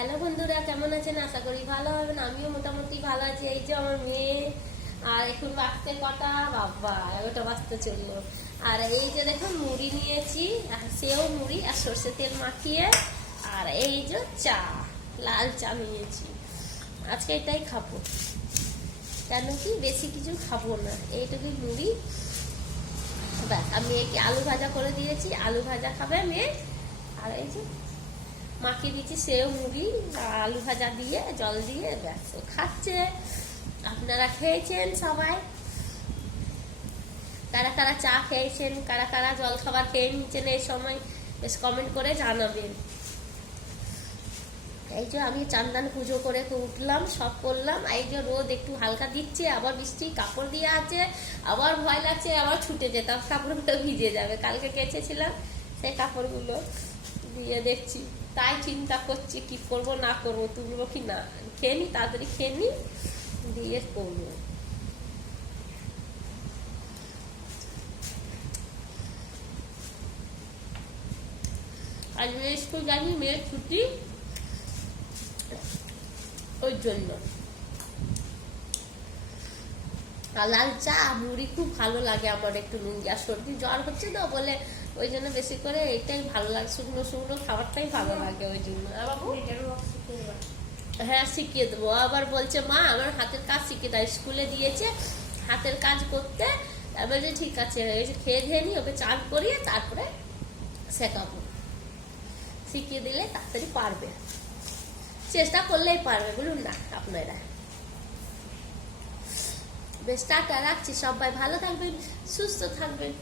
Hello বন্ধুরা, কেমন আছেন? আশা করি ভালো হবেন। আমিও মোটামুটি ভালো আছি। এই যে আমার মেয়ে, আর এখন বাজতে কটা, বাবা 11টা বাজতে চললো। আর এই যে দেখুন মুড়ি নিয়েছি, সেও মুড়ি আর সর্ষে তেল মাখিয়ে, আর এই যে চা, লাল চা নিয়েছি। আজকে এটাই খাবো, কেন কি বেশি কিছু খাবো না, এইটুকুই মুড়ি ব্যাস। আমি একে আলু ভাজা করে দিয়েছি, আলু ভাজা খাবে মেয়ে। আর এই যে মাখিয়ে দিচ্ছি সেও মুড়ি আলু ভাজা দিয়ে জল দিয়ে, ব্যাস ও খাচ্ছে। আপনারা খেয়েছেন সবাই? কারা কারা চা খেয়েছেন, কারা কারা জল খাবার খেয়ে নিচ্ছেন এই সময়, বেশ কমেন্ট করে জানাবেন। এই যে আমি চান্দান পুজো করে উঠলাম, সব করলাম। এই যে রোদ একটু হালকা দিচ্ছে, আবার বৃষ্টি, কাপড় দিয়ে আছে, আবার ভয় লাগছে আবার ছুটে যেতাম, কাপড়গুলো ভিজে যাবে। কালকে কেচেছিলাম সেই কাপড়গুলো দিয়ে দেখছি, তাই চিন্তা করছি কি করব না করবো, তুলবো কি না। খেয়ে নি, তাড়াতাড়ি খেয়ে নি, দিয়ে করবো। আজ মেয়ে স্কুল যায়নি, মেয়ের ছুটি, ওই জন্য। আর লাল চা মুড়ি খুব ভালো লাগে আমার, একটু নুন। আর সর্দি জ্বর হচ্ছে তো বলে ওই জন্য বেশি করে এটাই ভালো লাগে, শুকনো শুকনো খাবারটাই ভালো লাগে ওই জন্য। হ্যাঁ শিখিয়ে দেবো। আবার বলছে মা আমার হাতের কাজ শিখিয়ে দেয়, স্কুলে দিয়েছে হাতের কাজ করতে। তারপরে যে ঠিক আছে, খেয়ে ধেয়ে নি, ওকে চান করিয়ে তারপরে শেখাবো। শিখিয়ে দিলে তাড়াতাড়ি পারবে, চেষ্টা করলেই পারবে, বলুন না আপনারা। বেশ, টাটা, রাখছি। সবাই ভালো থাকবেন, সুস্থ থাকবেন।